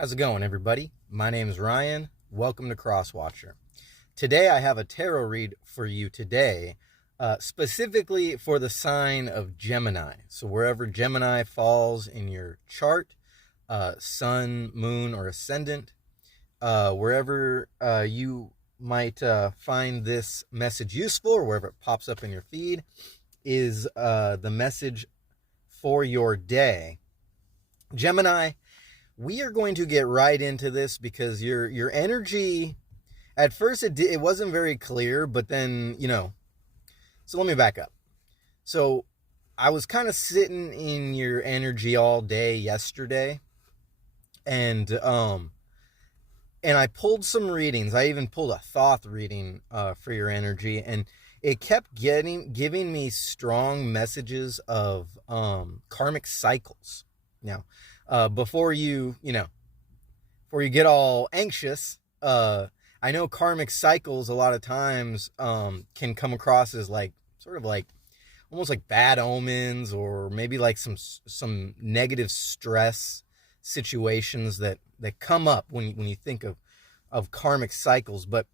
How's it going, everybody? My name is Ryan. Welcome to Crosswatcher. Today I have a tarot read for you today, specifically for the sign of Gemini. So wherever Gemini falls in your chart, sun, moon, or ascendant, wherever you might find this message useful, or wherever it pops up in your feed, is the message for your day. Gemini, we are going to get right into this because your energy, at first it wasn't very clear, but then, so let me back up. So I was kind of sitting in your energy all day yesterday, and I pulled some readings. I even pulled a Thoth reading for your energy, and it kept giving me strong messages of karmic cycles. Now, before you get all anxious, I know karmic cycles a lot of times can come across as like sort of like almost like bad omens, or maybe like some negative stress situations that come up when you think of karmic cycles. But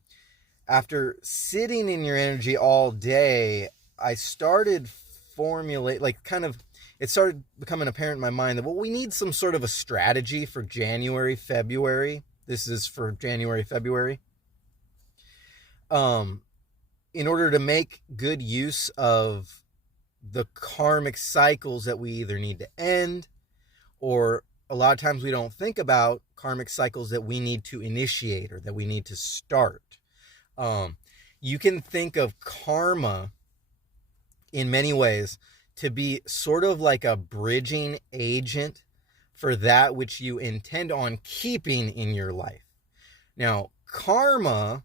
after sitting in your energy all day, I started it started becoming apparent in my mind that, well, we need some sort of a strategy for January, February. This is for January, February. In order to make good use of the karmic cycles that we either need to end, or a lot of times we don't think about karmic cycles that we need to initiate or that we need to start. You can think of karma in many ways to be sort of like a bridging agent for that which you intend on keeping in your life. Now, karma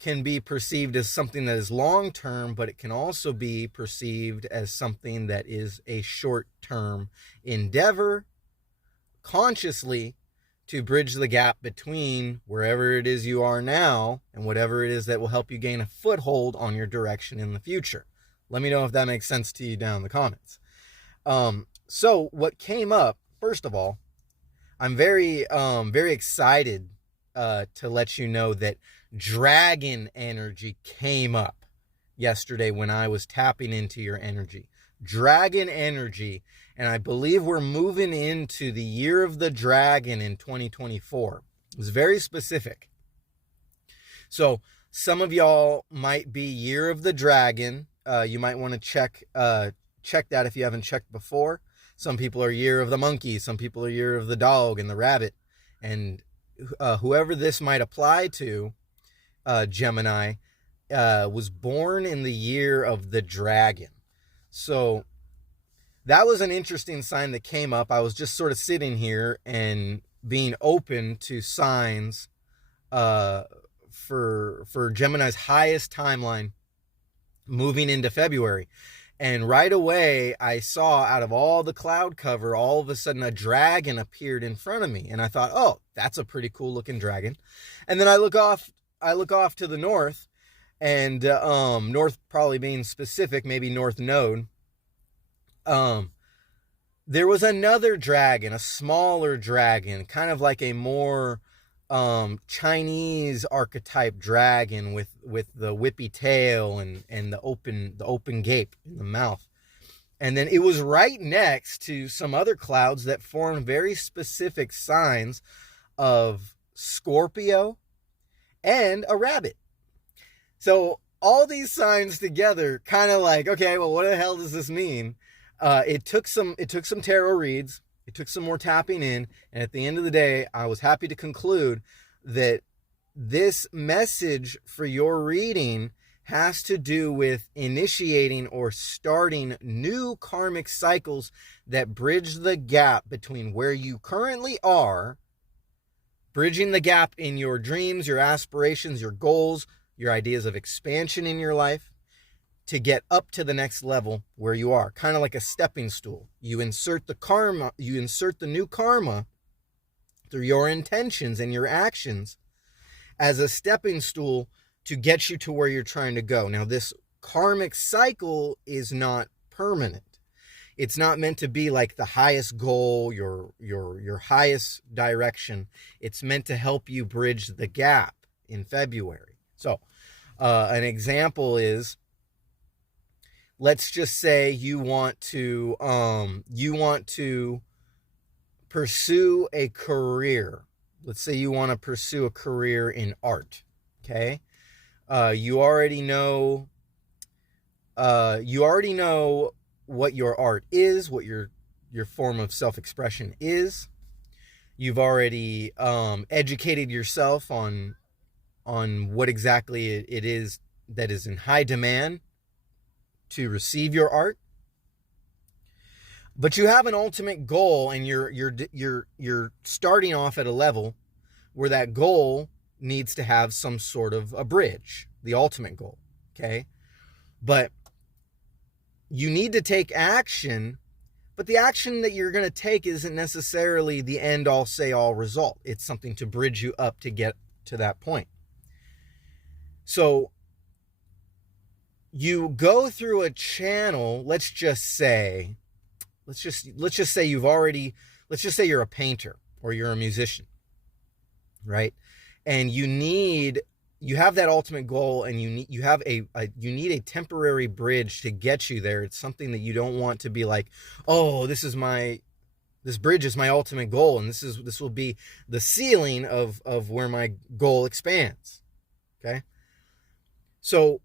can be perceived as something that is long-term, but it can also be perceived as something that is a short-term endeavor, consciously, to bridge the gap between wherever it is you are now and whatever it is that will help you gain a foothold on your direction in the future. Let me know if that makes sense to you down in the comments. So what came up, first of all, I'm very excited to let you know that dragon energy came up yesterday when I was tapping into your energy. Dragon energy, and I believe we're moving into the year of the dragon in 2024. It was very specific. So some of y'all might be year of the dragon. You might want to check that if you haven't checked before. Some people are year of the monkey. Some people are year of the dog and the rabbit. And whoever this might apply to, Gemini, was born in the year of the dragon. So that was an interesting sign that came up. I was just sort of sitting here and being open to signs for Gemini's highest timeline moving into February. And right away, I saw out of all the cloud cover, all of a sudden a dragon appeared in front of me. And I thought, oh, that's a pretty cool looking dragon. And then I look off to the north, and north probably being specific, maybe North Node. There was another dragon, a smaller dragon, kind of like a more Chinese archetype dragon with the whippy tail and the open gape in the mouth. And then it was right next to some other clouds that formed very specific signs of Scorpio and a rabbit. So all these signs together, kind of like, okay, well, what the hell does this mean? It took some tarot reads. It took some more tapping in, and at the end of the day, I was happy to conclude that this message for your reading has to do with initiating or starting new karmic cycles that bridge the gap between where you currently are, bridging the gap in your dreams, your aspirations, your goals, your ideas of expansion in your life, to get up to the next level where you are, kind of like a stepping stool. You insert the new karma through your intentions and your actions as a stepping stool to get you to where you're trying to go. Now, this karmic cycle is not permanent. It's not meant to be like the highest goal, your highest direction. It's meant to help you bridge the gap in February. So an example is, let's just say you want to pursue a career. Let's say you want to pursue a career in art. Okay, you already know what your art is, what your form of self-expression is. You've already educated yourself on what exactly it is that is in high demand to receive your art. But you have an ultimate goal, and you're starting off at a level where that goal needs to have some sort of a bridge, the ultimate goal. Okay, but you need to take action, but the action that you're going to take isn't necessarily the end all say all result. It's something to bridge you up to get to that point. So you go through a channel, let's just say you're a painter or you're a musician, right? And you have that ultimate goal, and you need a temporary bridge to get you there. It's something that you don't want to be like, oh, this bridge is my ultimate goal, and this will be the ceiling of where my goal expands. Okay? So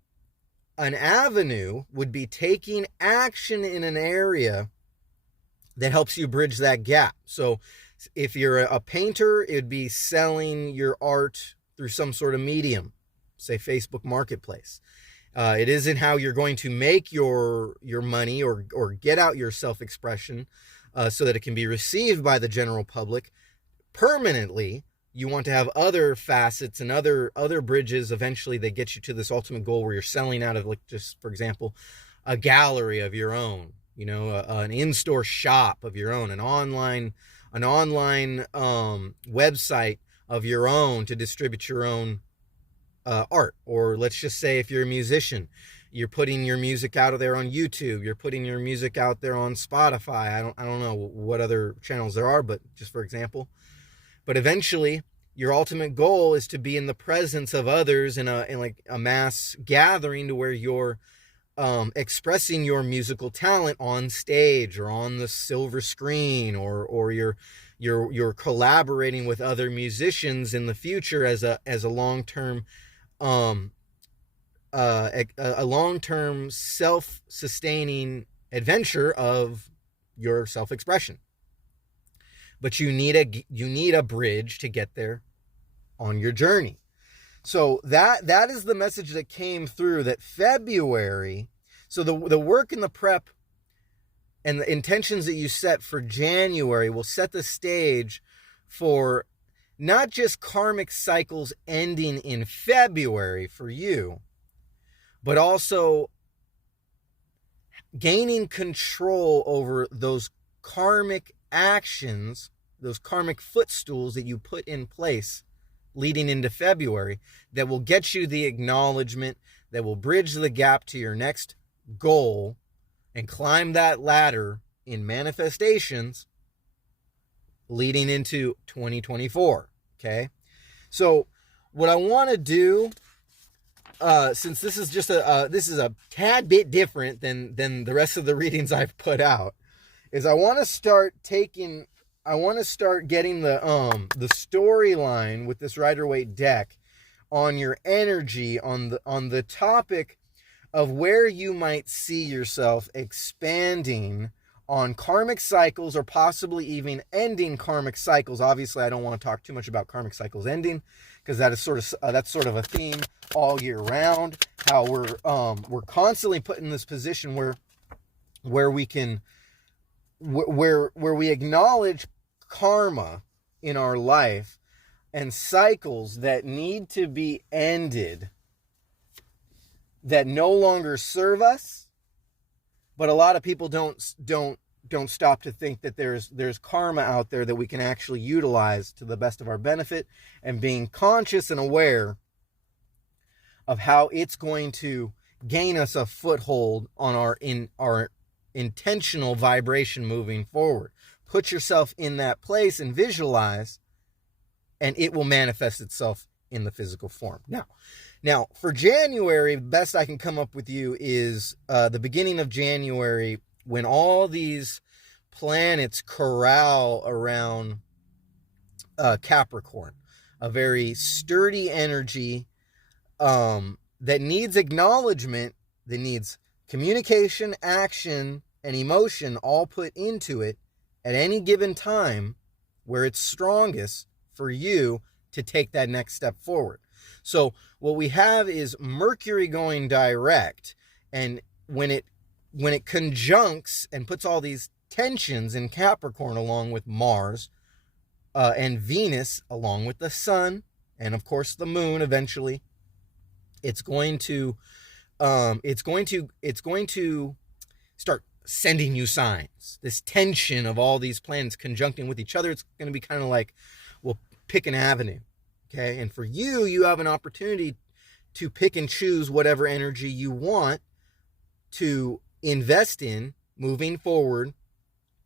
an avenue would be taking action in an area that helps you bridge that gap. So if you're a painter, it'd be selling your art through some sort of medium, say Facebook Marketplace. It isn't how you're going to make your money or get out your self-expression so that it can be received by the general public permanently. You want to have other facets and other bridges eventually that get you to this ultimate goal where you're selling out of, like, just for example, a gallery of your own, an in-store shop of your own, an online website of your own to distribute your own art. Or let's just say if you're a musician, you're putting your music out there on YouTube, you're putting your music out there on Spotify. I don't know what other channels there are, but just for example. But eventually your ultimate goal is to be in the presence of others in like a mass gathering to where you're expressing your musical talent on stage or on the silver screen, or you're collaborating with other musicians in the future as a long-term self-sustaining adventure of your self-expression. But you need a bridge to get there on your journey. So that is the message that came through, that February. So the work and the prep and the intentions that you set for January will set the stage for not just karmic cycles ending in February for you, but also gaining control over those karmic actions, those karmic footstools that you put in place leading into February that will get you the acknowledgement, that will bridge the gap to your next goal and climb that ladder in manifestations leading into 2024. Okay, so what I want to do, since this is just a tad bit different than the rest of the readings I've put out, is I want to start getting the storyline with this Rider-Waite deck on your energy, on the topic of where you might see yourself expanding on karmic cycles, or possibly even ending karmic cycles. Obviously, I don't want to talk too much about karmic cycles ending, because that is that's sort of a theme all year round. How we're constantly put in this position where we can where we acknowledge karma in our life and cycles that need to be ended, that no longer serve us. But a lot of people don't stop to think that there's karma out there that we can actually utilize to the best of our benefit, and being conscious and aware of how it's going to gain us a foothold on our intentional vibration moving forward. Put yourself in that place and visualize, and it will manifest itself in the physical form. Now for January, the best I can come up with you is the beginning of January, when all these planets corral around Capricorn, a very sturdy energy that needs acknowledgement, that needs communication, action, and emotion all put into it at any given time where it's strongest for you to take that next step forward. So what we have is Mercury going direct, and when it conjuncts and puts all these tensions in Capricorn along with Mars and Venus along with the Sun and of course the Moon eventually, it's going to start sending you signs. This tension of all these planets conjuncting with each other, it's going to be kind of like, well, pick an avenue, okay? And for you, you have an opportunity to pick and choose whatever energy you want to invest in moving forward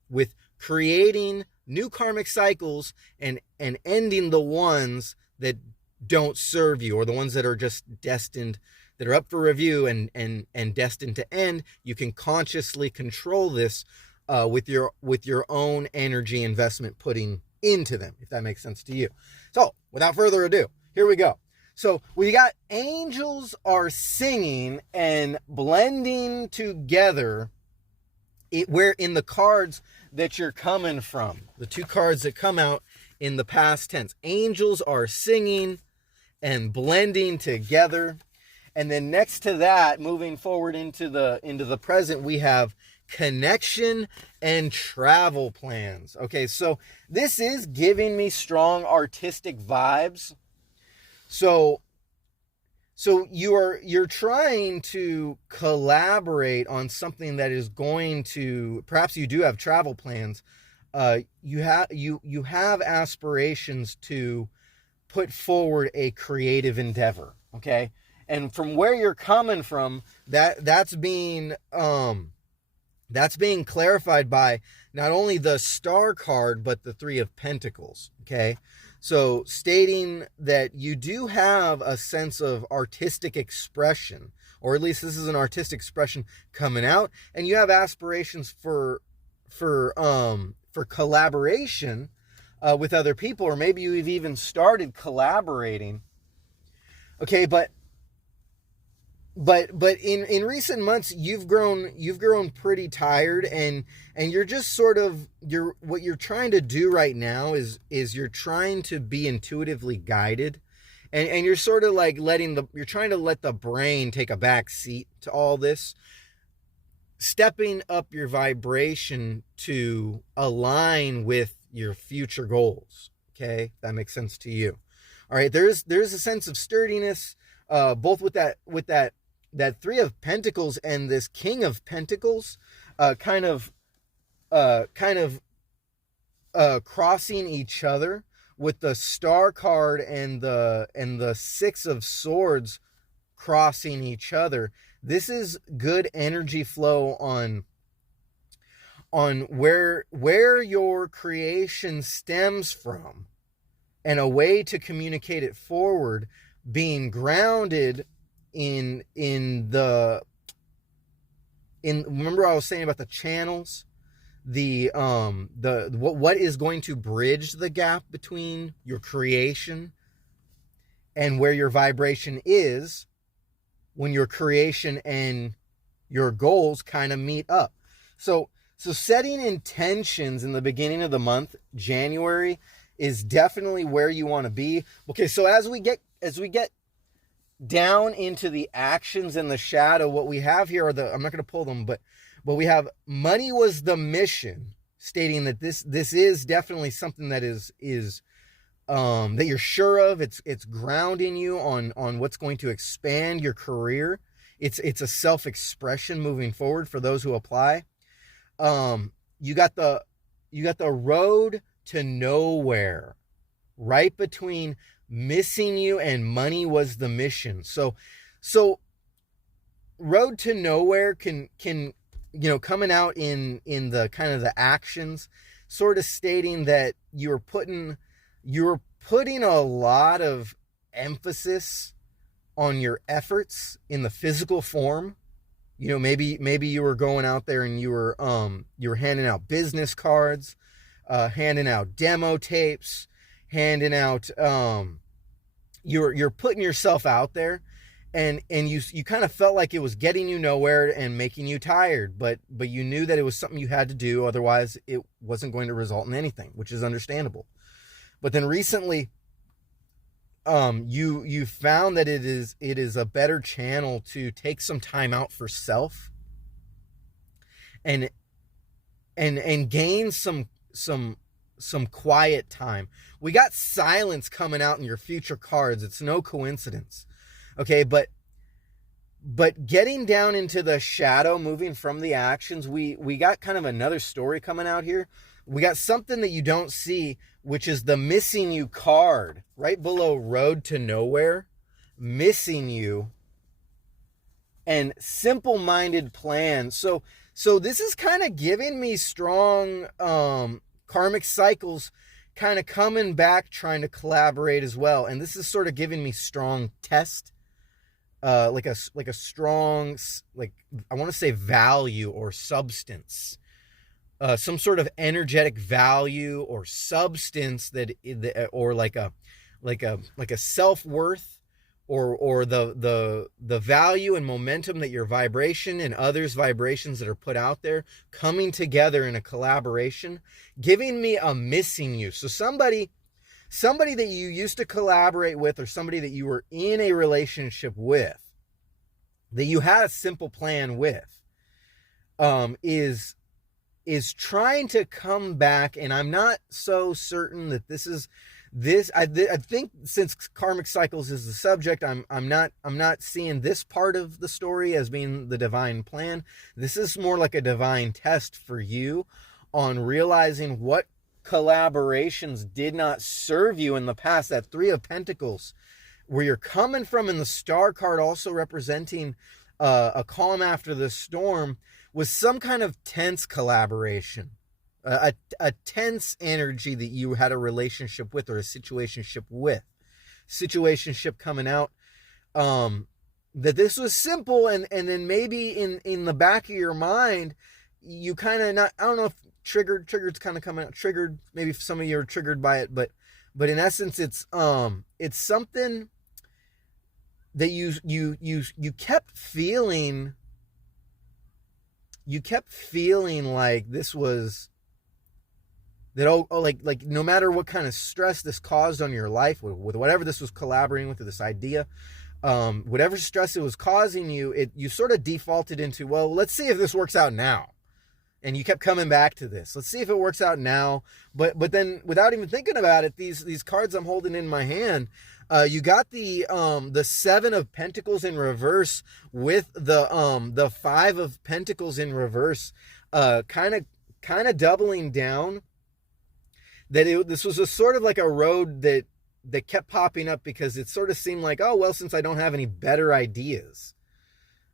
with creating new karmic cycles and ending the ones that don't serve you, or the ones that are just destined, that are up for review and destined to end. You can consciously control this with your own energy investment putting into them, if that makes sense to you. So without further ado, here we go. So we got angels are singing and blending together where in the cards that you're coming from, the two cards that come out in the past tense. Angels are singing and blending together. And then next to that, moving forward into the present, we have connection and travel plans. Okay, so this is giving me strong artistic vibes. So you're trying to collaborate on something that is going to, perhaps you do have travel plans. You have aspirations to put forward a creative endeavor, okay? And from where you're coming from, that's being clarified by not only the Star card, but the Three of Pentacles, okay? So stating that you do have a sense of artistic expression, or at least this is an artistic expression coming out, and you have aspirations for collaboration with other people, or maybe you've even started collaborating. Okay, but in recent months you've grown pretty tired, and you're just sort of, what you're trying to do right now is you're trying to be intuitively guided, and you're sort of like you're trying to let the brain take a back seat to all this, stepping up your vibration to align with your future goals. Okay, that makes sense to you. All right, there's a sense of sturdiness, both with that Three of Pentacles and this King of Pentacles, kind of crossing each other, with the Star card and the Six of Swords crossing each other. This is good energy flow on where your creation stems from, and a way to communicate it forward, being grounded in remember I was saying about the channels, what is going to bridge the gap between your creation and where your vibration is when your creation and your goals kind of meet up. So setting intentions in the beginning of the month, January, is definitely where you want to be. Okay, so as we get down into the actions and the shadow, what we have here are I'm not going to pull them, but we have money was the mission, stating that this is definitely something that is that you're sure of. It's grounding you on what's going to expand your career. It's a self-expression moving forward for those who apply. You got the road to nowhere, right between missing you and money was the mission. So road to nowhere can coming out in the kind of the actions, sort of stating that you're putting a lot of emphasis on your efforts in the physical form. Maybe you were going out there and you were handing out business cards, handing out demo tapes, handing out, you're putting yourself out there, and you kind of felt like it was getting you nowhere and making you tired, but you knew that it was something you had to do, otherwise it wasn't going to result in anything, which is understandable. But then recently, you found that it is a better channel to take some time out for self and gain some quiet time. We got silence coming out in your future cards. It's no coincidence. Okay, but getting down into the shadow, moving from the actions, we got kind of another story coming out here. We got something that you don't see, which is the missing you card right below road to nowhere. Missing you and simple-minded plan. So this is kind of giving me strong karmic cycles kind of coming back, trying to collaborate as well. And this is sort of giving me strong test, like a strong, like, I want to say value or substance. Some sort of energetic value or substance or like a self-worth or the value and momentum that your vibration and others' vibrations that are put out there coming together in a collaboration, giving me a missing you. So somebody that you used to collaborate with, or somebody that you were in a relationship with, that you had a simple plan with, is trying to come back. And I'm not so certain that I think, since karmic cycles is the subject, I'm not seeing this part of the story as being the divine plan. This is more like a divine test for you on realizing what collaborations did not serve you in the past. That Three of Pentacles, where you're coming from, in the Star card also representing a calm after the storm, was some kind of tense collaboration, a tense energy that you had a relationship with, or a situationship coming out, that this was simple, and then maybe in the back of your mind, you kind of, not, I don't know if triggered's kind of coming out, triggered, maybe some of you are triggered by it, but in essence, it's something that you kept feeling. You kept feeling like this was, that like no matter what kind of stress this caused on your life, with whatever this was collaborating with, or this idea, whatever stress it was causing you, you sort of defaulted into, well, let's see if this works out now. And you kept coming back to this. Let's see if it works out now. But then, without even thinking about it, these cards I'm holding in my hand, you got the Seven of Pentacles in reverse with the Five of Pentacles in reverse, kind of doubling down that this was a sort of like a road that kept popping up, because it sort of seemed like, oh, well, since I don't have any better ideas,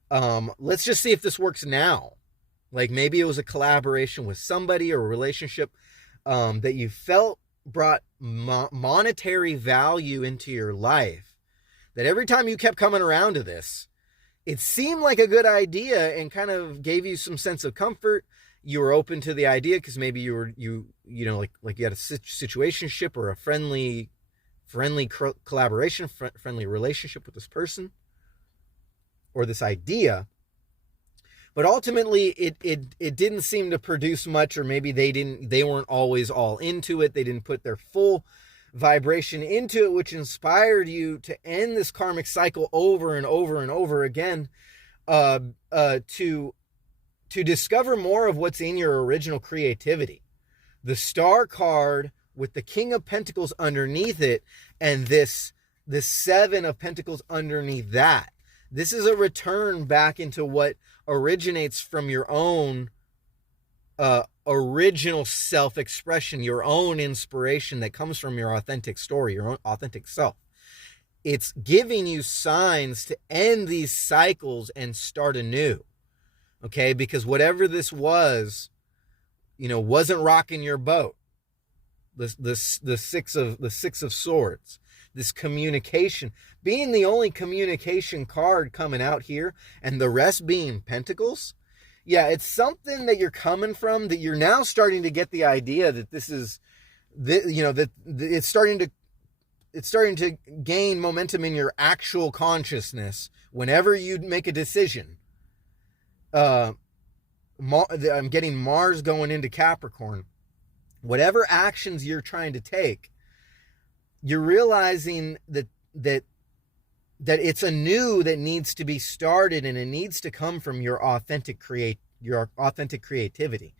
let's just see if this works now. Like, maybe it was a collaboration with somebody, or a relationship that you felt brought monetary value into your life, that every time you kept coming around to this, it seemed like a good idea and kind of gave you some sense of comfort. You were open to the idea because maybe you had a situationship, or a friendly collaboration, friendly relationship with this person or this idea. But ultimately, it didn't seem to produce much, or maybe they weren't always all into it. They didn't put their full vibration into it, which inspired you to end this karmic cycle over and over and over again, to discover more of what's in your original creativity. The Star card with the King of Pentacles underneath it, and this Seven of Pentacles underneath that. This is a return back into what originates from your own original self-expression, your own inspiration that comes from your authentic story, your own authentic self. It's giving you signs to end these cycles and start anew. Okay, because whatever this was, wasn't rocking your boat. The six of swords, this communication, being the only communication card coming out here, and the rest being pentacles. Yeah, it's something that you're coming from, that you're now starting to get the idea that this is, that it's starting to gain momentum in your actual consciousness whenever you make a decision. I'm getting Mars going into Capricorn. Whatever actions you're trying to take, you're realizing that it's anew that needs to be started, and it needs to come from your authentic creativity.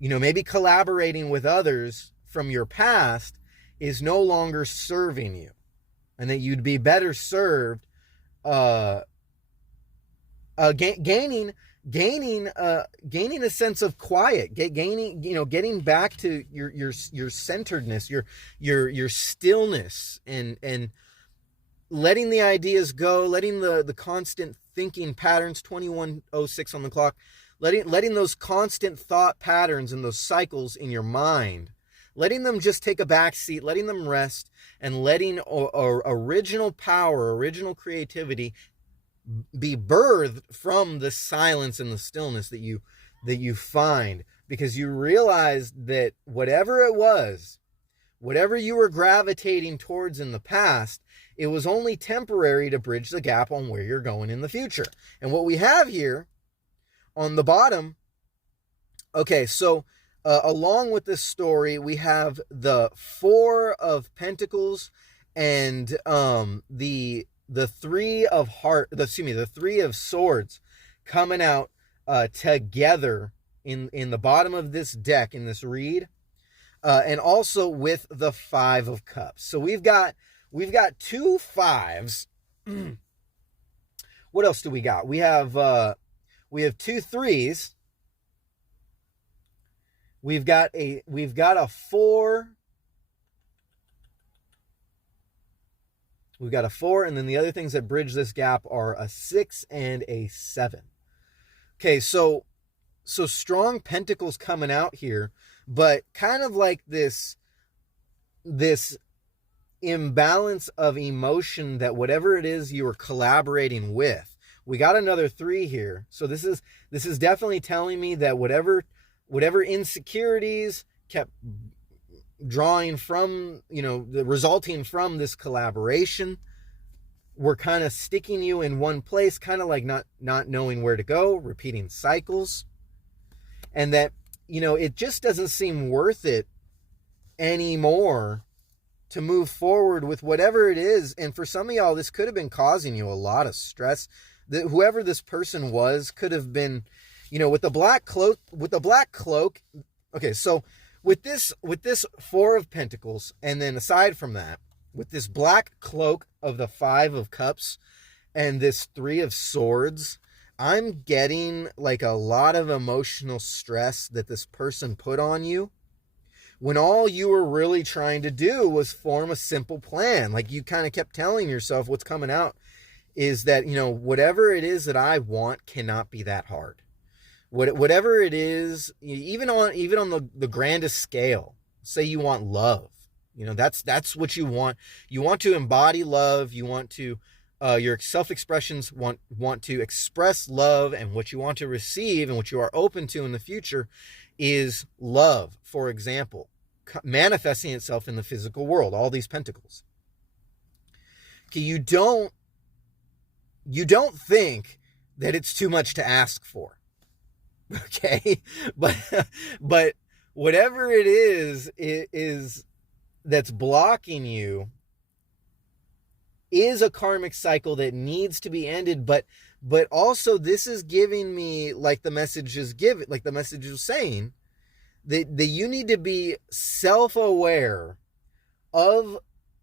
Maybe collaborating with others from your past is no longer serving you, and that you'd be better served gaining a sense of quiet, getting back to your centeredness, your stillness, and letting the ideas go, letting the constant thinking patterns, 21:06 on the clock, letting those constant thought patterns and those cycles in your mind, letting them just take a back seat, letting them rest, and letting original power, original creativity be birthed from the silence and the stillness that you find, because you realize that whatever it was, whatever you were gravitating towards in the past, it was only temporary to bridge the gap on where you're going in the future. And what we have here on the bottom, okay, so along with this story, we have the Four of Pentacles and the Three of the Three of Swords coming out together in the bottom of this deck, in this read, and also with the Five of Cups. So we've got two fives. What else do we got? We have two threes. We've got a four. We've got a 4, and then the other things that bridge this gap are a 6 and a 7. Okay, so strong pentacles coming out here, but kind of like this imbalance of emotion, that whatever it is you are collaborating with. We got another 3 here. So this is definitely telling me that whatever insecurities kept drawing from, resulting from this collaboration, we're kind of sticking you in one place, kind of like not knowing where to go, repeating cycles, and that, it just doesn't seem worth it anymore to move forward with whatever it is. And for some of y'all, this could have been causing you a lot of stress. Whoever this person was could have been, with the black cloak. Okay, so with this Four of Pentacles, and then aside from that, with this black cloak of the Five of Cups and this Three of Swords, I'm getting like a lot of emotional stress that this person put on you, when all you were really trying to do was form a simple plan. Like, you kind of kept telling yourself, what's coming out is that, whatever it is that I want cannot be that hard. Whatever it is, even on the grandest scale, say you want love, that's what you want. You want to embody love. You want to, your self-expressions want to express love, and what you want to receive and what you are open to in the future is love, for example, manifesting itself in the physical world, all these pentacles. Okay, you don't think that it's too much to ask for. Okay, but whatever it is that's blocking you is a karmic cycle that needs to be ended. But also, this is giving me, like the message is saying, that you need to be self-aware of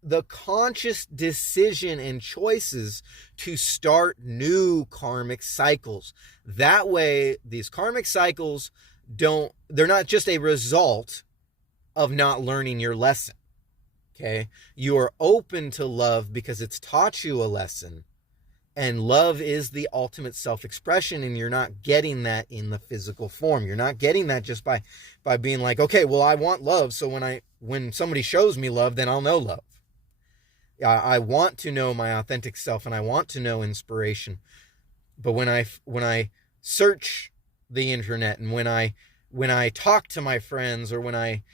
the conscious decision and choices to start new karmic cycles. That way, these karmic cycles they're not just a result of not learning your lesson. Okay? You are open to love because it's taught you a lesson, And love is the ultimate self-expression, and you're not getting that in the physical form. You're not getting that just by being like, okay, well, I want love, so when somebody shows me love, then I'll know love. I want to know my authentic self, and I want to know inspiration. But when I search the internet, and when I talk to my friends, or when I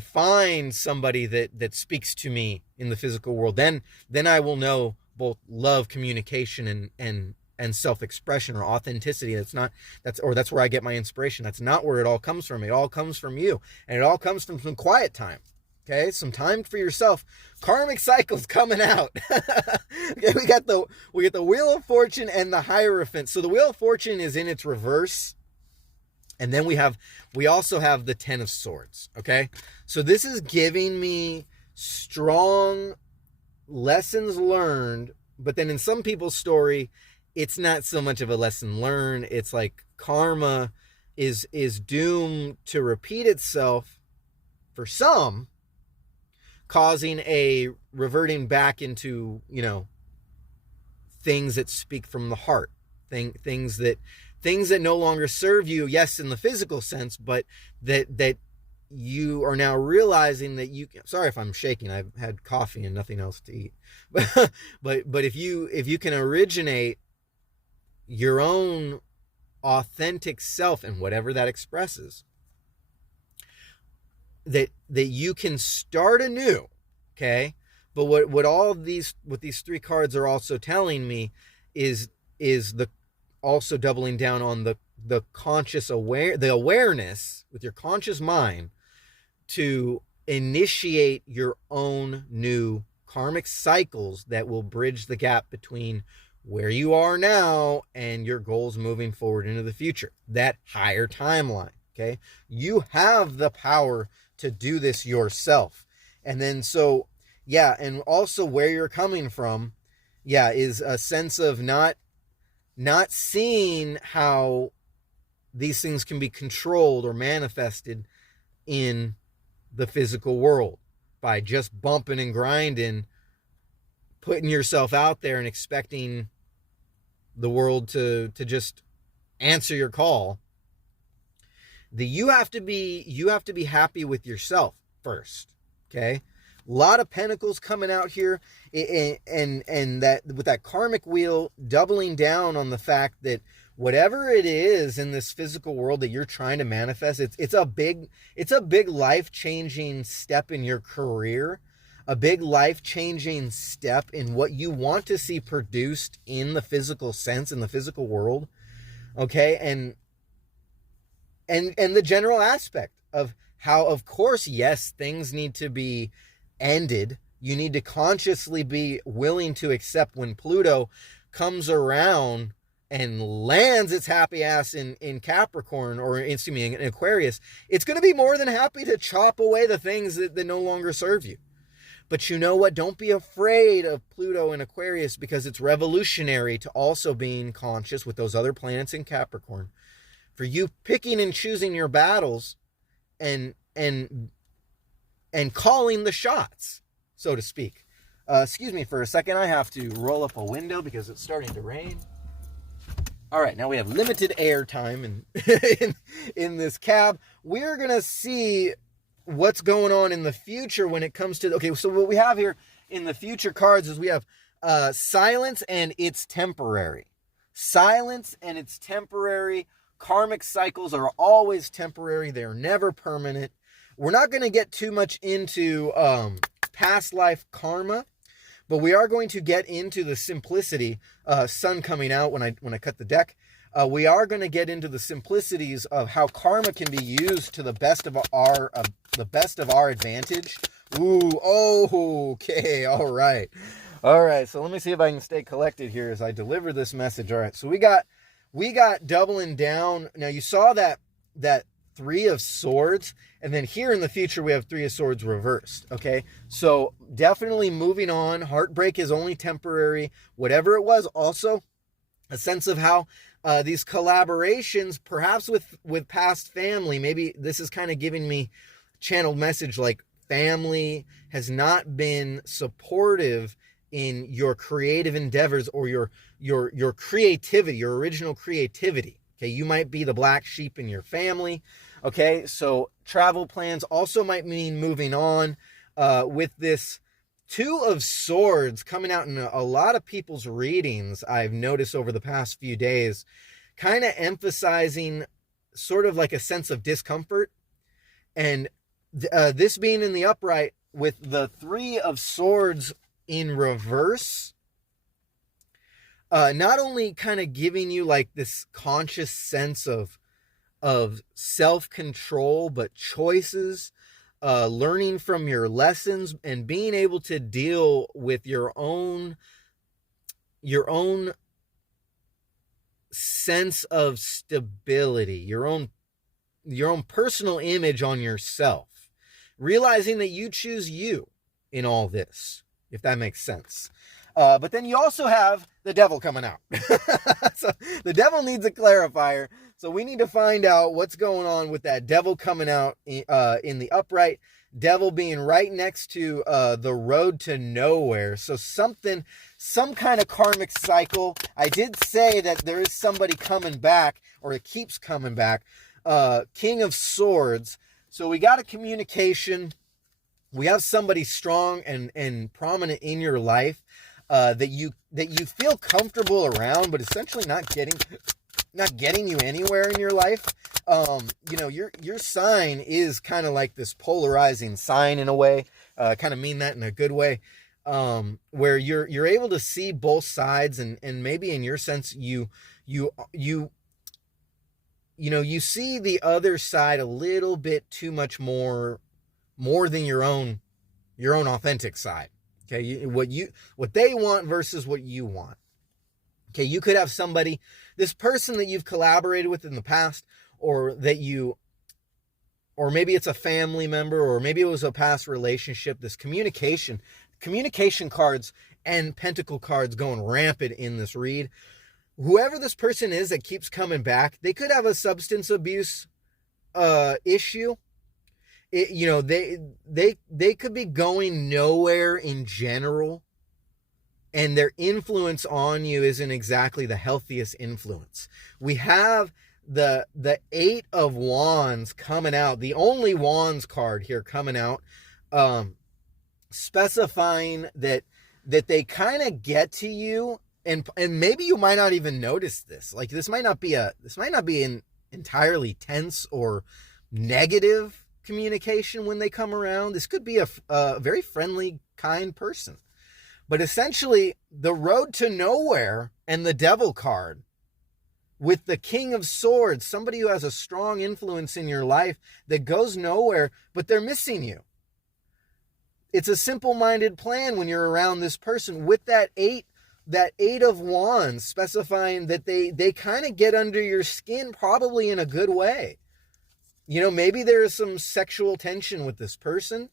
find somebody that speaks to me in the physical world, then I will know both love, communication, and self-expression, or authenticity. That's where I get my inspiration. That's not where it all comes from. It all comes from you, and it all comes from some quiet time. Okay, some time for yourself. Karmic cycles coming out. Okay, we get the Wheel of Fortune and the Hierophant. So the Wheel of Fortune is in its reverse, and then we also have the Ten of Swords. Okay, so this is giving me strong lessons learned, but then in some people's story, it's not so much of a lesson learned. It's like karma is doomed to repeat itself for some, causing a reverting back into, things that speak from the heart, things that no longer serve you, yes, in the physical sense, but that you are now realizing that sorry if I'm shaking, I've had coffee and nothing else to eat. But if you can originate your own authentic self, and whatever that expresses, that you can start anew. Okay, but what these three cards are also telling me is also doubling down on the conscious awareness with your conscious mind to initiate your own new karmic cycles that will bridge the gap between where you are now and your goals moving forward into the future, that higher timeline. Okay, you have the power to do this yourself. And then and also where you're coming from, is a sense of not seeing how these things can be controlled or manifested in the physical world by just bumping and grinding, putting yourself out there and expecting the world to just answer your call. You have to be happy with yourself first. Okay, a lot of pentacles coming out here, and that with that karmic wheel doubling down on the fact that whatever it is in this physical world that you're trying to manifest, it's a big life-changing step in your career, a big life-changing step in what you want to see produced in the physical sense, in the physical world. Okay, and the general aspect of how, of course, yes, things need to be ended. You need to consciously be willing to accept when Pluto comes around and lands its happy ass in Capricorn, or in Aquarius. It's going to be more than happy to chop away the things that no longer serve you. But you know what? Don't be afraid of Pluto in Aquarius, because it's revolutionary to also being conscious with those other planets in Capricorn. For you picking and choosing your battles and calling the shots, so to speak. Excuse me for a second. I have to roll up a window because it's starting to rain. All right, now we have limited air time in this cab. We're going to see what's going on in the future when it comes to... Okay, so what we have here in the future cards is we have silence and it's temporary. Silence and it's temporary. Karmic cycles are always temporary. They're never permanent. We're not going to get too much into past life karma, but we are going to get into the simplicity. Sun coming out when I cut the deck. We are going to get into the simplicities of how karma can be used to the best of our advantage. Ooh, okay, all right. So let me see if I can stay collected here as I deliver this message. All right, so we got doubling down. Now you saw that Three of Swords, and then here in the future we have Three of Swords reversed. Okay, so definitely moving on. Heartbreak is only temporary. Whatever it was, also a sense of how these collaborations, perhaps with past family, maybe this is kind of giving me channeled message like family has not been supportive in your creative endeavors or your creativity, your original creativity. Okay, you might be the black sheep in your family. Okay, so travel plans also might mean moving on. With this Two of Swords coming out in a lot of people's readings, I've noticed over the past few days, kind of emphasizing sort of like a sense of discomfort. And this being in the upright with the Three of Swords in reverse, not only kind of giving you like this conscious sense of self-control, but choices, learning from your lessons, and being able to deal with your own sense of stability, your own personal image on yourself, realizing that you choose you in all this, if that makes sense. But then you also have the devil coming out. So the devil needs a clarifier. So we need to find out what's going on with that devil coming out in the upright. Devil being right next to the road to nowhere. So some kind of karmic cycle. I did say that there is somebody coming back, or it keeps coming back. King of Swords. So we got a communication. We have somebody strong and prominent in your life that you feel comfortable around, but essentially not getting you anywhere in your life. Your sign is kind of like this polarizing sign in a way. Kind of mean that in a good way. Where you're able to see both sides, and maybe in your sense you see the other side a little bit too much more than your own authentic side. Okay, what they want versus what you want. Okay, you could have somebody, this person that you've collaborated with in the past, or maybe it's a family member, or maybe it was a past relationship. This communication cards and pentacle cards going rampant in this read. Whoever this person is that keeps coming back, they could have a substance abuse issue. They could be going nowhere in general, and their influence on you isn't exactly the healthiest influence. We have the Eight of Wands coming out, the only Wands card here coming out, specifying that they kind of get to you, and maybe you might not even notice this. Like this might not be an entirely tense or negative communication when they come around. This could be a very friendly, kind person. But essentially, the road to nowhere and the devil card with the King of Swords, somebody who has a strong influence in your life that goes nowhere, but they're missing you. It's a simple-minded plan when you're around this person with that eight of Wands, specifying that they kind of get under your skin, probably in a good way. Maybe there is some sexual tension with this person.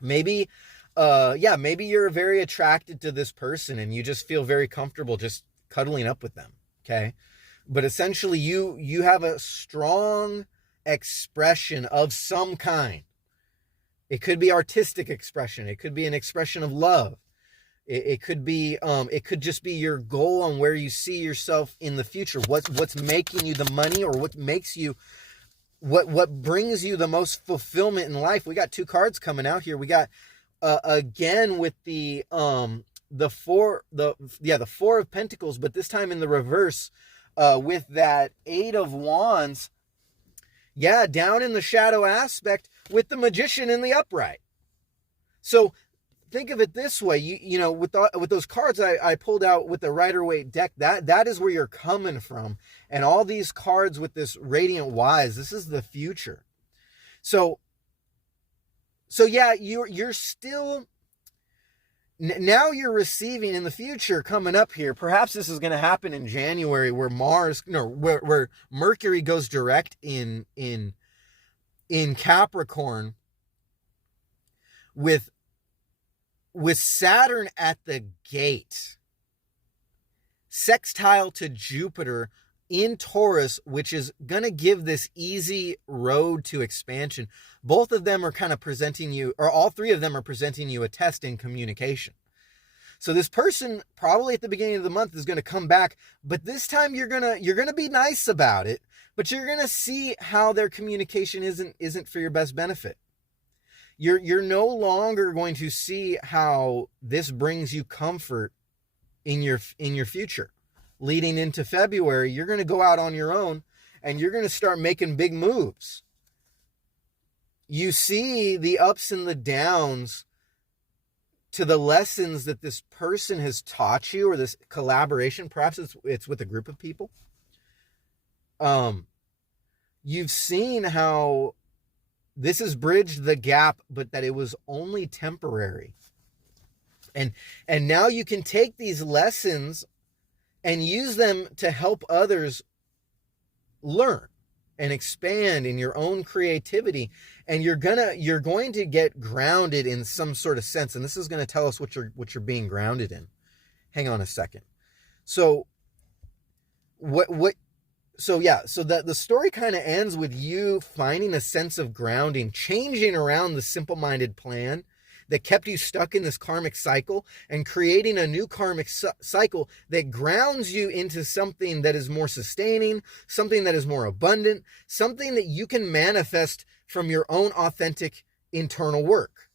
Maybe you're very attracted to this person and you just feel very comfortable just cuddling up with them. Okay. But essentially you have a strong expression of some kind. It could be artistic expression. It could be an expression of love. It could be, it could just be your goal on where you see yourself in the future. What's making you the money, or what makes you, what brings you the most fulfillment in life. We got two cards coming out here. We got, again with the Four of Pentacles, but this time in the reverse, with that Eight of Wands. Yeah, down in the shadow aspect with the Magician in the upright. So think of it this way, with those cards I pulled out with the Rider-Waite deck, that is where you're coming from. And all these cards with this Radiant Wise, this is the future. So yeah, you're still, now you're receiving in the future coming up here. Perhaps this is going to happen in January, where where Mercury goes direct in Capricorn, with Saturn at the gate, sextile to Jupiter in Taurus, which is going to give this easy road to expansion. Both of them are kind of presenting you, or all three of them are presenting you a test in communication. So this person probably at the beginning of the month is going to come back, but this time you're going to be nice about it, but you're going to see how their communication isn't for your best benefit. You're no longer going to see how this brings you comfort in your future. Leading into February, you're going to go out on your own and you're going to start making big moves. You see the ups and the downs to the lessons that this person has taught you, or this collaboration. Perhaps it's with a group of people. You've seen how this has bridged the gap, but that it was only temporary. And now you can take these lessons and use them to help others learn and expand in your own creativity. And you're going to get grounded in some sort of sense. And this is going to tell us what you're being grounded in. Hang on a second. So the story kind of ends with you finding a sense of grounding, changing around the simple-minded plan that kept you stuck in this karmic cycle, and creating a new karmic cycle that grounds you into something that is more sustaining, something that is more abundant, something that you can manifest from your own authentic internal work.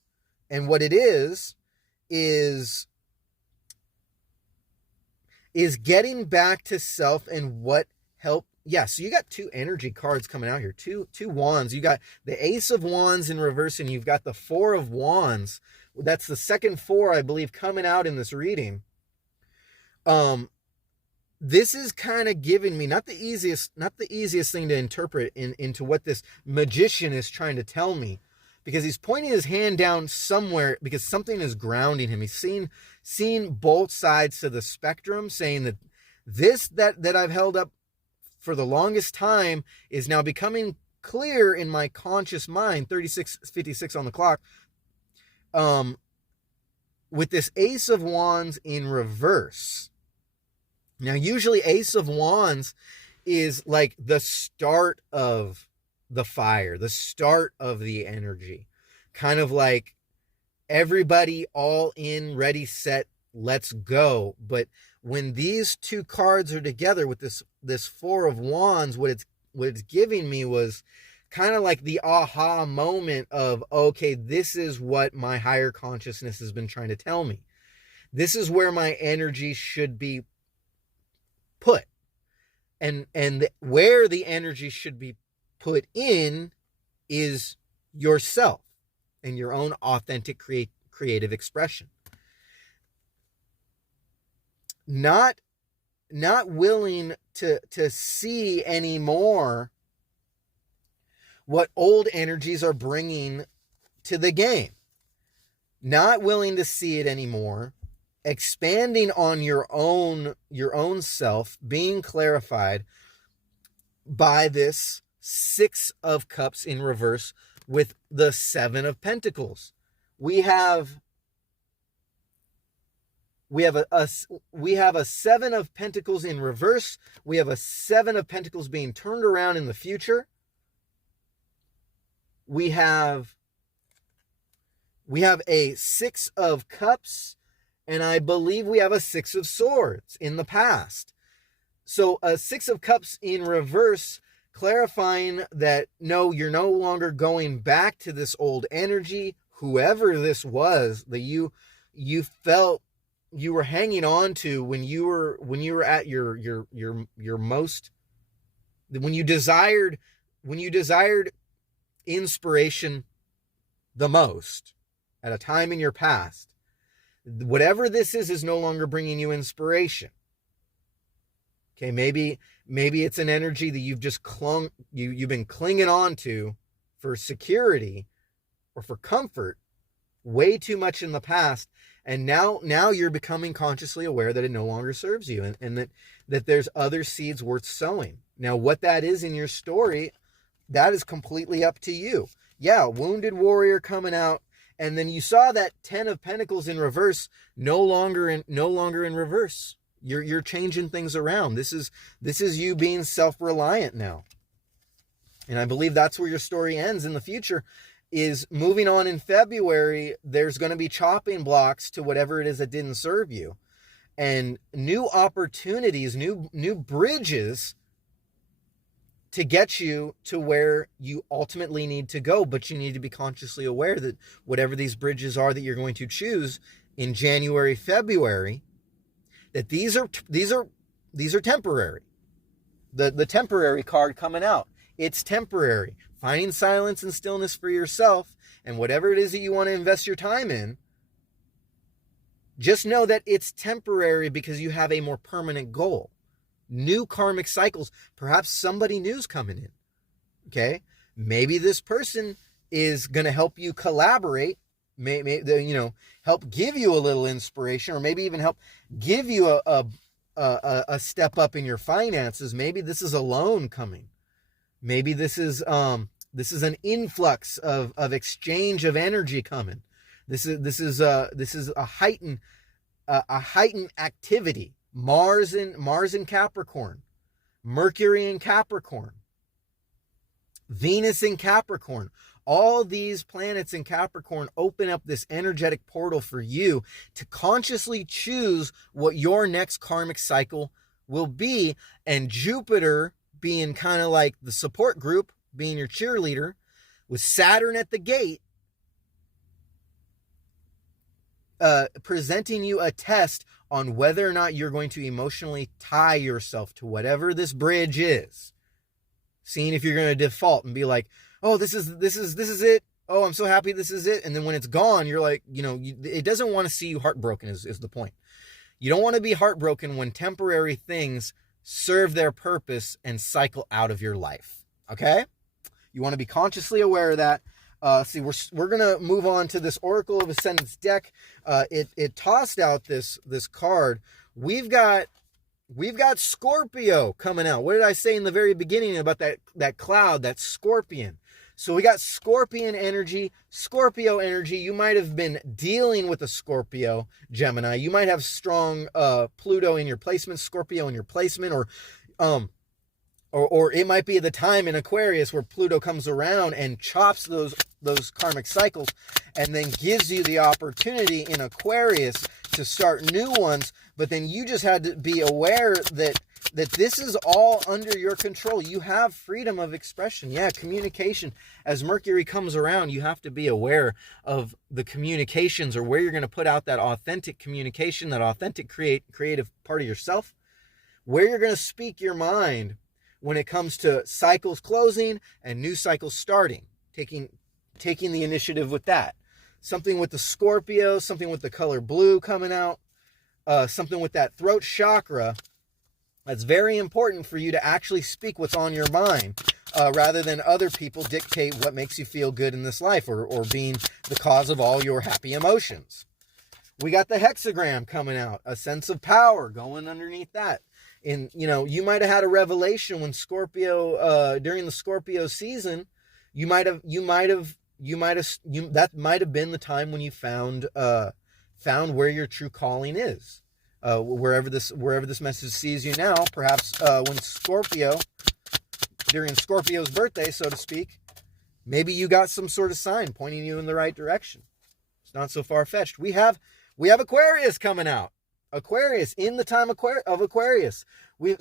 And what it is getting back to self and what help. Yeah, so you got two energy cards coming out here, two wands. You got the Ace of Wands in reverse, and you've got the Four of Wands. That's the second four, I believe, coming out in this reading. This is kind of giving me not the easiest thing to interpret into what this magician is trying to tell me, because he's pointing his hand down somewhere because something is grounding him. He's seen both sides to the spectrum, saying that this that I've held up for the longest time is now becoming clear in my conscious mind. 36:56 on the clock. With this Ace of Wands in reverse. Now, usually Ace of Wands is like the start of the fire, the start of the energy. Kind of like everybody all in, ready, set, let's go. But when these two cards are together with this Four of Wands, what it's giving me was kind of like the aha moment of, okay, this is what my higher consciousness has been trying to tell me. This is where my energy should be put. And where the energy should be put in is yourself and your own authentic creative expression. Not willing to see anymore what old energies are bringing to the game. Not willing to see it anymore. Expanding on your own self, being clarified by this Six of Cups in reverse with the Seven of Pentacles. We have a Seven of Pentacles in reverse. We have a Seven of Pentacles being turned around in the future. We have a Six of Cups, and I believe we have a Six of Swords in the past. So a Six of Cups in reverse, clarifying that no, you're no longer going back to this old energy. Whoever this was that you felt you were hanging on to when you were at your most, when you desired inspiration the most at a time in your past, whatever this is no longer bringing you inspiration. Okay, maybe it's an energy that you've just you've been clinging on to for security or for comfort way too much in the past, and now you're becoming consciously aware that it no longer serves you, and that there's other seeds worth sowing. Now, what that is in your story, that is completely up to you. Yeah, wounded warrior coming out, and then you saw that Ten of Pentacles in reverse, no longer in reverse. You're changing things around. This is you being self-reliant now. And I believe that's where your story ends in the future. is moving on in February, there's going to be chopping blocks to whatever it is that didn't serve you. And new opportunities, new bridges to get you to where you ultimately need to go. But you need to be consciously aware that whatever these bridges are that you're going to choose in January, February, that these are temporary. The temporary card coming out, it's temporary. Finding silence and stillness for yourself, and whatever it is that you want to invest your time in, just know that it's temporary because you have a more permanent goal. New karmic cycles, perhaps somebody new's coming in. Okay? Maybe this person is going to help you collaborate, help give you a little inspiration, or maybe even help give you a step up in your finances. Maybe this is a loan coming. Maybe this is an influx of exchange of energy coming. This is a heightened activity. Mars in Capricorn, Mercury in Capricorn, Venus in Capricorn. All these planets in Capricorn open up this energetic portal for you to consciously choose what your next karmic cycle will be. And Jupiter, being kind of like the support group, being your cheerleader, with Saturn at the gate, presenting you a test on whether or not you're going to emotionally tie yourself to whatever this bridge is. Seeing if you're going to default and be like, oh, this is it. Oh, I'm so happy this is it. And then when it's gone, you're like, it doesn't want to see you heartbroken is the point. You don't want to be heartbroken when temporary things serve their purpose and cycle out of your life. Okay? You want to be consciously aware of that. We're gonna move on to this Oracle of Ascendance deck. It tossed out this card. We've got Scorpio coming out. What did I say in the very beginning about that cloud, that scorpion? So we got Scorpio energy. You might have been dealing with a Scorpio, Gemini. You might have strong Pluto in your placement, Scorpio in your placement, or it might be the time in Aquarius where Pluto comes around and chops those karmic cycles and then gives you the opportunity in Aquarius to start new ones. But then you just had to be aware that this is all under your control. You have freedom of expression. Yeah, communication. As Mercury comes around, you have to be aware of the communications, or where you're going to put out that authentic communication, that authentic creative part of yourself, where you're going to speak your mind when it comes to cycles closing and new cycles starting, taking the initiative with that. Something with the Scorpio, something with the color blue coming out, something with that throat chakra. That's very important for you to actually speak what's on your mind, rather than other people dictate what makes you feel good in this life, or being the cause of all your happy emotions. We got the hexagram coming out, a sense of power going underneath that. You might have had a revelation when Scorpio, during the Scorpio season, that might have been the time when you found where your true calling is. Wherever this message sees you now, perhaps when during Scorpio's birthday, so to speak, maybe you got some sort of sign pointing you in the right direction. It's not so far-fetched. We have Aquarius coming out. Aquarius, in the time of Aquarius. With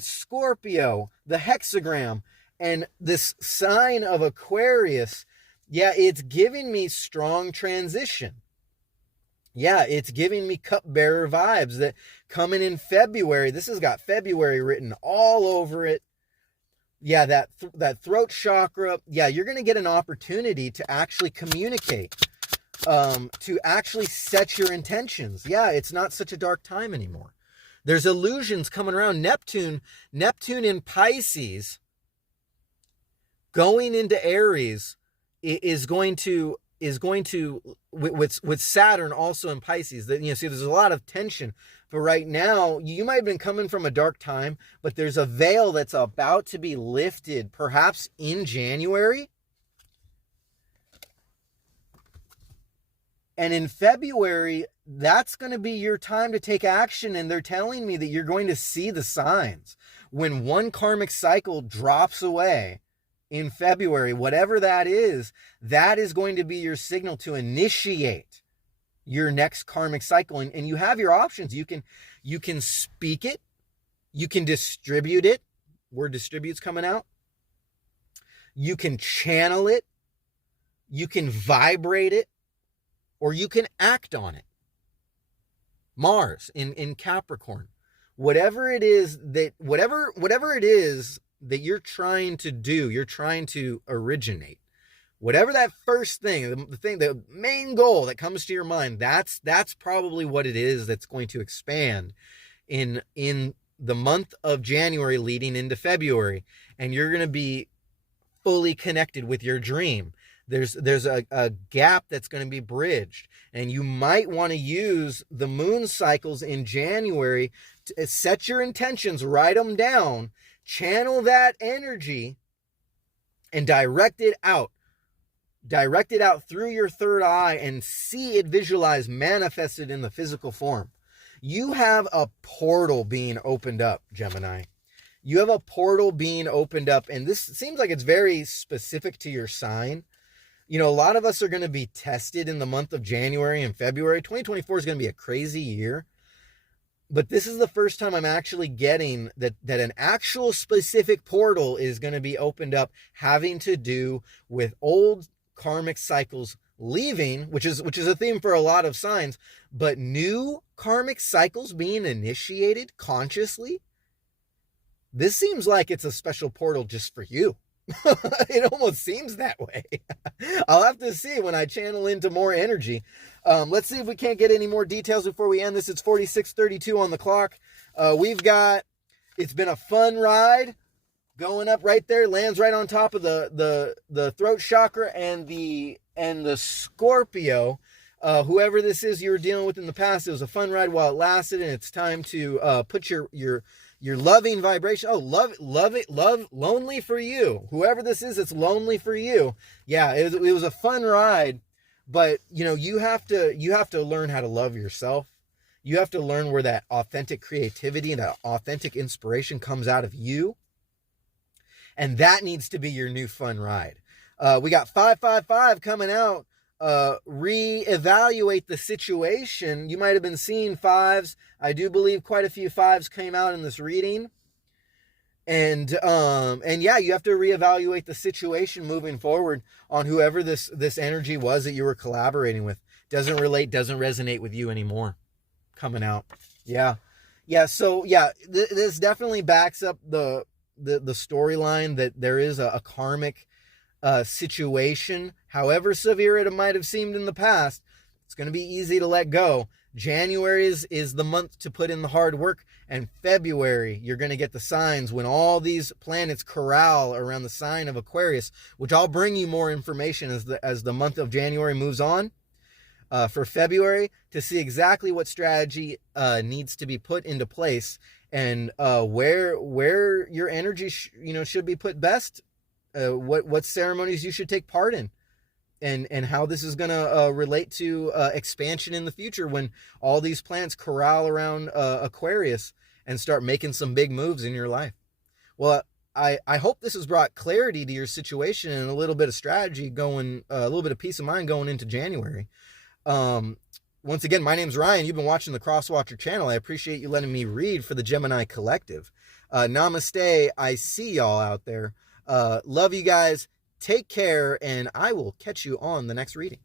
Scorpio, the hexagram, and this sign of Aquarius, yeah, it's giving me strong transition. Yeah, it's giving me cupbearer vibes that coming in February. This has got February written all over it. Yeah, that throat chakra. Yeah, you're going to get an opportunity to actually communicate, to actually set your intentions. Yeah, it's not such a dark time anymore. There's illusions coming around. Neptune in Pisces, going into Aries, is going to with Saturn also in Pisces. That, see, there's a lot of tension. But right now, you might have been coming from a dark time, but there's a veil that's about to be lifted, perhaps in January. And in February, that's going to be your time to take action. And they're telling me that you're going to see the signs. When one karmic cycle drops away, in February, whatever that is going to be your signal to initiate your next karmic cycle. And you have your options. You can speak it, you can distribute it. Word distribute's coming out. You can channel it, you can vibrate it, or you can act on it. Mars in Capricorn. Whatever it is that you're trying to do, you're trying to originate. Whatever that first thing, the main goal that comes to your mind, that's probably what it is that's going to expand in the month of January leading into February. And you're going to be fully connected with your dream. There's a gap that's going to be bridged, and you might want to use the moon cycles in January to set your intentions, write them down, channel that energy, and direct it out through your third eye, and see it visualized, manifested in the physical form. You have a portal being opened up, Gemini. You have a portal being opened up, and this seems like it's very specific to your sign. You know, a lot of us are going to be tested in the month of January and February. 2024 is going to be a crazy year. But this is the first time I'm actually getting that an actual specific portal is going to be opened up, having to do with old karmic cycles leaving, which is a theme for a lot of signs, but new karmic cycles being initiated consciously. This seems like it's a special portal just for you. It almost seems that way. I'll have to see when I channel into more energy. Let's see if we can't get any more details before we end this. It's 46:32 on the clock. It's been a fun ride. Going up right there, lands right on top of the throat chakra and the Scorpio. Whoever this is you were dealing with in the past, it was a fun ride while it lasted, and it's time to put your loving vibration. Oh, love it, lonely for you. Whoever this is, it's lonely for you. Yeah, it was a fun ride, but you have to learn how to love yourself. You have to learn where that authentic creativity and that authentic inspiration comes out of you. And that needs to be your new fun ride. We got 555 coming out. Reevaluate the situation. You might have been seeing fives. I do believe quite a few fives came out in this reading. And yeah, you have to reevaluate the situation moving forward on whoever this energy was that you were collaborating with. Doesn't resonate with you anymore. Coming out. Yeah. So yeah, this definitely backs up the storyline that there is a karmic situation, however severe it might have seemed in the past. It's going to be easy to let go. January is the month to put in the hard work, and February you're going to get the signs when all these planets corral around the sign of Aquarius, which I'll bring you more information as the month of January moves on. For February, to see exactly what strategy needs to be put into place, and where your energy should be put best, what ceremonies you should take part in, and how this is going to relate to expansion in the future when all these planets corral around Aquarius and start making some big moves in your life. Well, I hope this has brought clarity to your situation and a little bit of strategy going, a little bit of peace of mind going into January. Once again, my name's Ryan. You've been watching the Crosswatcher channel. I appreciate you letting me read for the Gemini Collective. Namaste. I see y'all out there. Love you guys. Take care, and I will catch you on the next reading.